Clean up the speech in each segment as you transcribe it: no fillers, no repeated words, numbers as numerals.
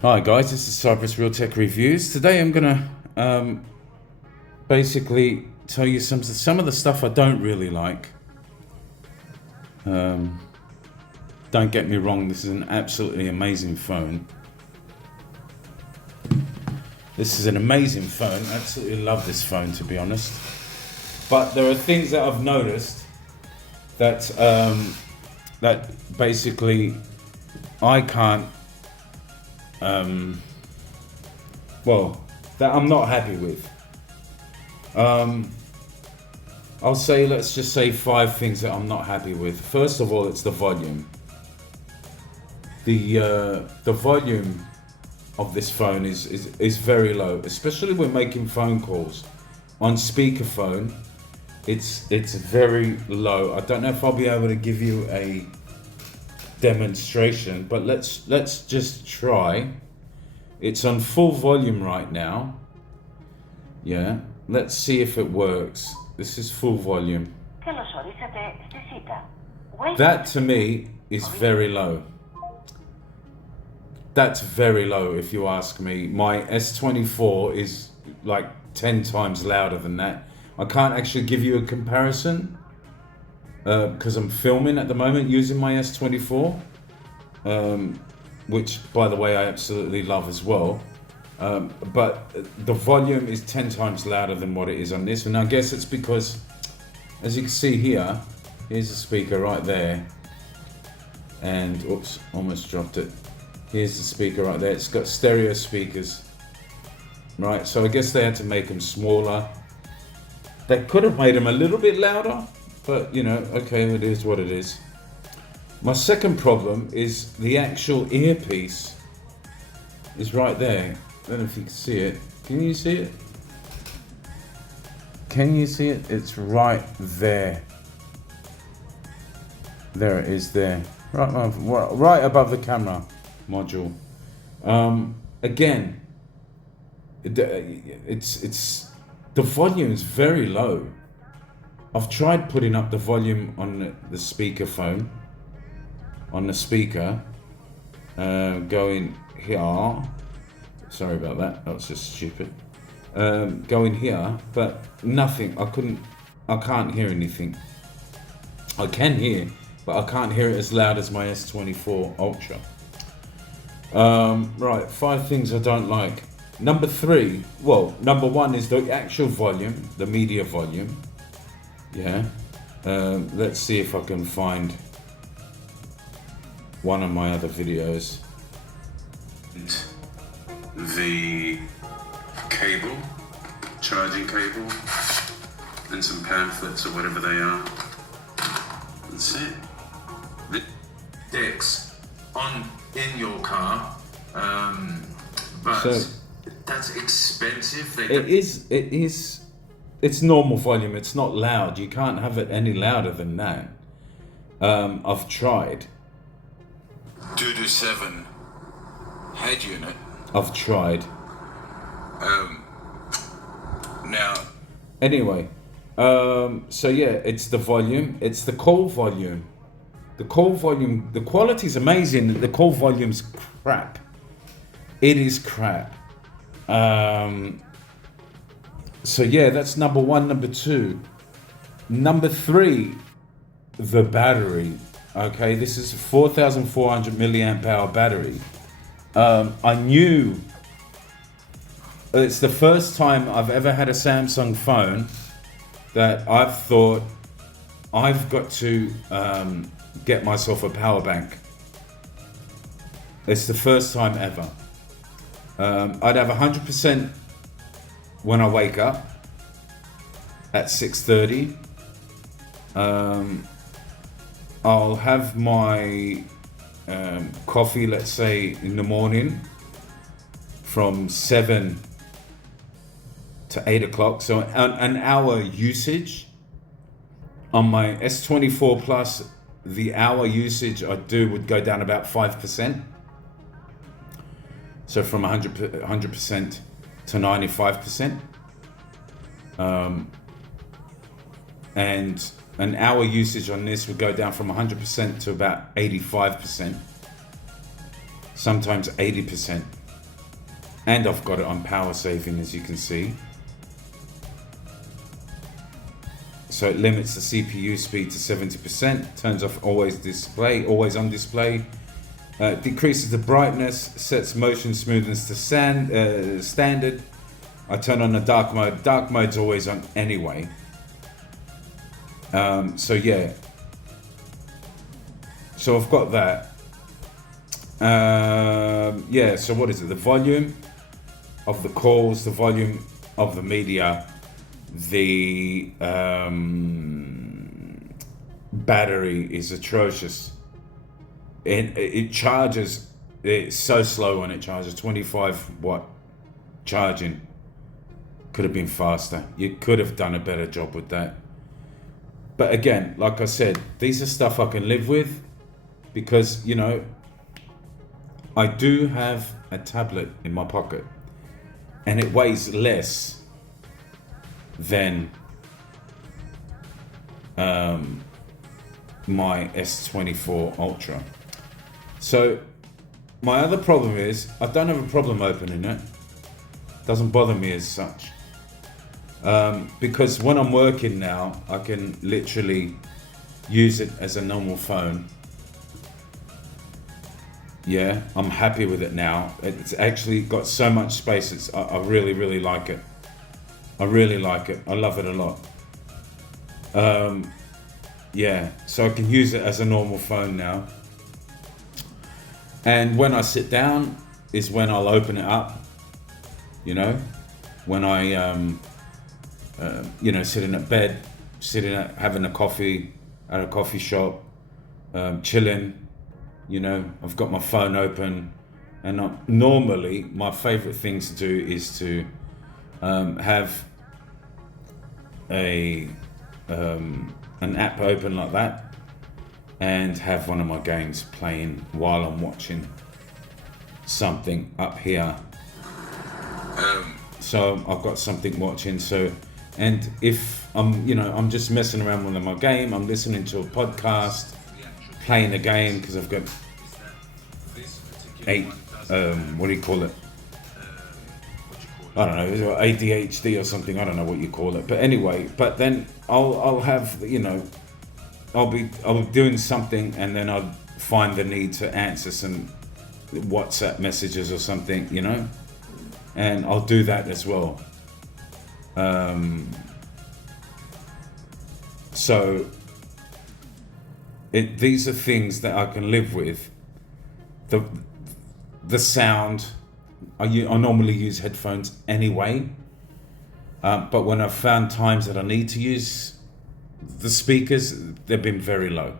Hi guys, this is Cyprus Real Tech Reviews. Today I'm gonna basically tell you some of the stuff I don't really like. Don't get me wrong, this is an absolutely amazing phone. This is an amazing phone. Absolutely love this phone, to be honest. But there are things that I've noticed that that basically I can't that I'm not happy with. I'll say, let's just say 5 things that I'm not happy with. First of all, it's the volume. The volume of this phone is very low, especially when making phone calls. On speakerphone, it's very low. I don't know if I'll be able to give you a demonstration, but let's just try. It's on full volume right now. Yeah, let's see if it works. This is full volume. That to me is very low. That's very low if you ask me. My S24 is like 10 times louder than that. I can't actually give you a comparison because I'm filming at the moment using my S24, which by the way I absolutely love as well. But the volume is 10 times louder than what it is on this. And I guess it's because, as you can see here, here's the speaker right there. And oops, almost dropped it. Here's the speaker right there. It's got stereo speakers, right? So I guess they had to make them smaller. They could have made them a little bit louder, but you know, okay, it is what it is. My second problem is the actual earpiece is right there. I don't know if you can see it. Can you see it? Can you see it? It's right there. There it is there. Right above the camera module. Again, it's the volume is very low. I've tried putting up the volume on the speakerphone, on the speaker, going here. Sorry about that. That was just stupid. Going here, but nothing. I can't hear anything. I can hear, but I can't hear it as loud as my S24 Ultra. Right, 5 things I don't like. Number 1 is the actual volume, the media volume. Yeah. Let's see if I can find one of my other videos. The cable, charging cable, and some pamphlets or whatever they are. That's it. The decks in your car, but so, that's expensive. It's normal volume. It's not loud. You can't have it any louder than that. I've tried. 227 head unit. I've tried. Now. Anyway, so yeah, it's the volume. It's the call volume. The call volume. The quality's amazing. The call volume's crap. It is crap. So yeah, that's number 1. Number 2. Number 3, the battery. Okay, this is a 4,400 milliamp hour battery. I knew it's the first time I've ever had a Samsung phone that I've thought I've got to get myself a power bank. It's the first time ever. I'd have 100% when I wake up at 6:30. I'll have my coffee, let's say, in the morning from 7 to 8 o'clock. So an hour usage. On my S24 Plus, the hour usage I do would go down about 5%. So from 100% to 95%. And an hour usage on this would go down from 100% to about 85%. Sometimes 80%. And I've got it on power saving, as you can see. So it limits the CPU speed to 70%, turns off always on display, decreases the brightness, sets motion smoothness to standard. I turn on the dark mode. Dark mode's always on anyway. So yeah. So I've got that. Yeah, so what is it? The volume of the calls, the volume of the media, the battery is atrocious. It charges, it's so slow when it charges, 25 watt charging. Could have been faster. You could have done a better job with that. But again, like I said, these are stuff I can live with because, you know, I do have a tablet in my pocket and it weighs less than my S24 Ultra. So my other problem is I don't have a problem opening it. Doesn't bother me as such. Because when I'm working now, I can literally use it as a normal phone. Yeah, I'm happy with it now. It's actually got so much space. I really, really like it. I really like it. I love it a lot. Yeah, so I can use it as a normal phone now. And when I sit down is when I'll open it up. You know, when I, you know, sitting at bed, having a coffee at a coffee shop, chilling. You know, I've got my phone open, and normally my favorite things to do is to have an app open like that and have one of my games playing while I'm watching something up here. So I've got something watching. So, and if I'm just messing around with my game, I'm listening to a podcast, playing a game, because I've got 8 what do you call it, I don't know, ADHD or something, I don't know what you call it, but anyway, but then I'll have, you know, I'll be doing something and then I'll find the need to answer some WhatsApp messages or something, you know, and I'll do that as well. So these are things that I can live with. The sound, I normally use headphones anyway, but when I've found times that I need to use the speakers, they've been very low.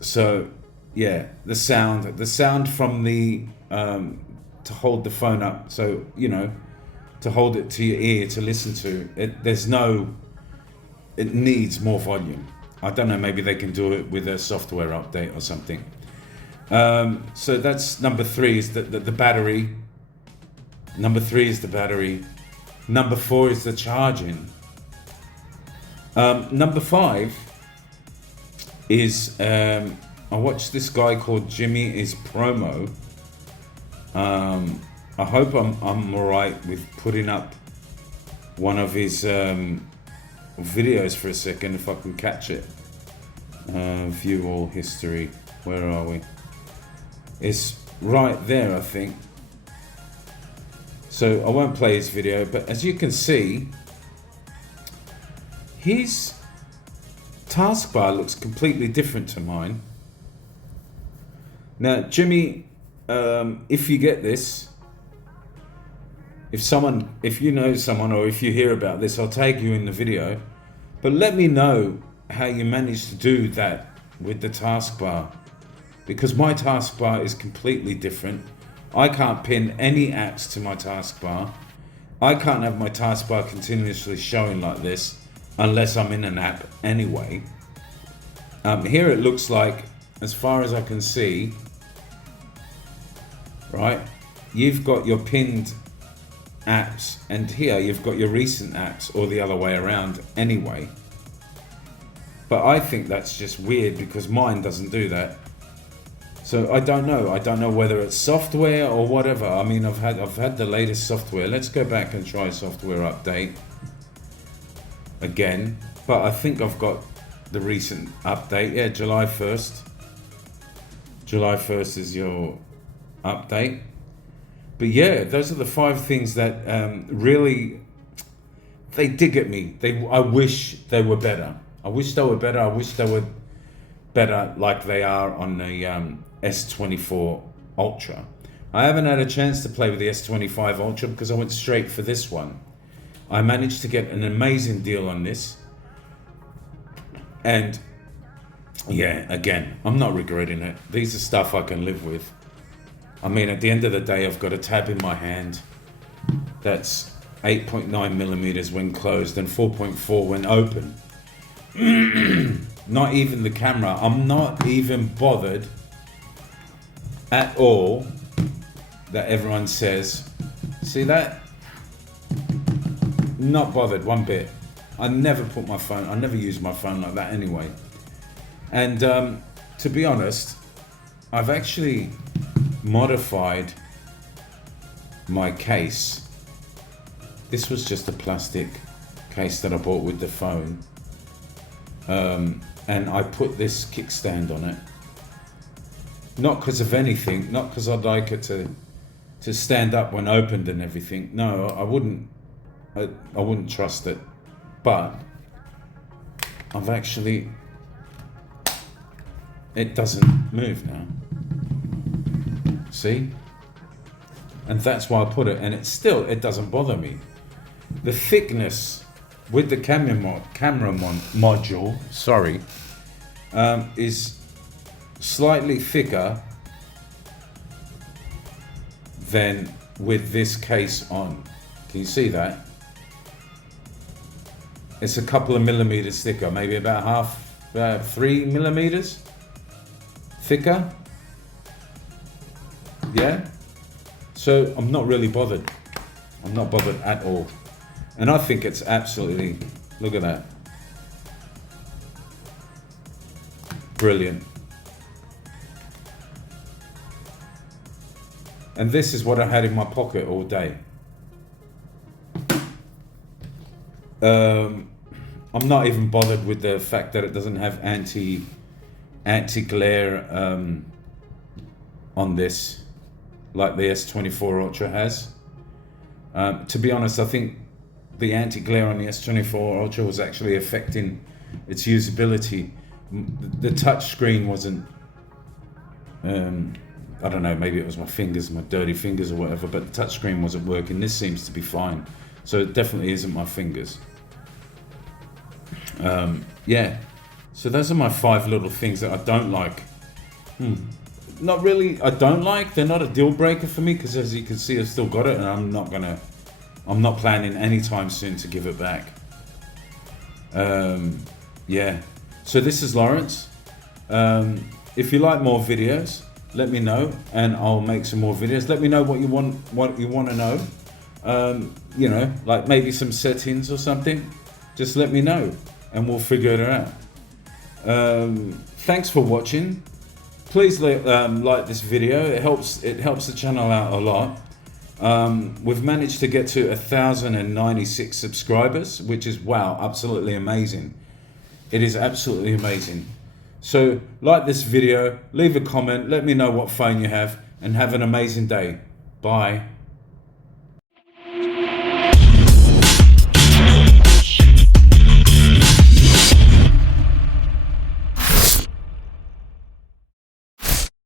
So yeah, the sound from the to hold the phone up, so you know, to hold it to your ear to listen to it, it needs more volume. I don't know, maybe they can do it with a software update or something. So that's number 3 is the battery. Number 3 is the battery. Number 4 is the charging. Number 5 is I watched this guy called Jimmy is Promo. I hope I'm alright with putting up one of his videos for a second if I can catch it. View all history. Where are we? It's right there, I think. So I won't play his video, but as you can see, his taskbar looks completely different to mine. Now, Jimmy, if you get this, if you know someone or if you hear about this, I'll tag you in the video. But let me know how you managed to do that with the taskbar, because my taskbar is completely different. I can't pin any apps to my taskbar. I can't have my taskbar continuously showing like this unless I'm in an app anyway. Here it looks like, as far as I can see, right, you've got your pinned apps, and here you've got your recent apps, or the other way around anyway. But I think that's just weird because mine doesn't do that. So I don't know whether it's software or whatever. I mean, I've had the latest software. Let's go back and try software update again. But I think I've got the recent update. Yeah, July 1st. July 1st is your update. But yeah, those are the 5 things that really, they dig at me. I wish they were better. I wish they were better. I wish they were better like they are on the S24 Ultra. I haven't had a chance to play with the S25 Ultra because I went straight for this one. I managed to get an amazing deal on this. And yeah, again, I'm not regretting it. These are stuff I can live with. I mean, at the end of the day, I've got a tab in my hand that's 8.9 millimeters when closed and 4.4 when open. Not even the camera. I'm not even bothered at all that everyone says. See that? Not bothered one bit. I never use my phone like that anyway. And to be honest, I've actually modified my case. This was just a plastic case that I bought with the phone. And I put this kickstand on it. Not because of anything, not because I'd like it to stand up when opened and everything. No, I wouldn't trust it. But I've actually, it doesn't move now. See? And that's why I put it, and it doesn't bother me. The thickness with the camera module, is slightly thicker than with this case on. Can you see that? It's a couple of millimeters thicker, maybe about 3 millimeters thicker. Yeah? So I'm not really bothered. I'm not bothered at all. And I think it's absolutely, look at that. Brilliant. And this is what I had in my pocket all day. I'm not even bothered with the fact that it doesn't have anti-glare on this, like the S24 Ultra has. To be honest, I think the anti-glare on the S24 Ultra was actually affecting its usability. The touch screen wasn't, I don't know, maybe it was my fingers, my dirty fingers or whatever, but the touch screen wasn't working. This seems to be fine. So it definitely isn't my fingers. Yeah, so those are my 5 little things that I don't like. Not really, I don't like. They're not a deal breaker for me because, as you can see, I've still got it, and I'm not planning anytime soon to give it back. Yeah, so this is Lawrence. If you like more videos, let me know, and I'll make some more videos. Let me know what you want to know. You know, like maybe some settings or something. Just let me know, and we'll figure it out. Thanks for watching. Please like this video. It helps the channel out a lot. We've managed to get to 1,096 subscribers, which is, wow, absolutely amazing. It is absolutely amazing. So like this video, leave a comment, let me know what phone you have, and have an amazing day. Bye.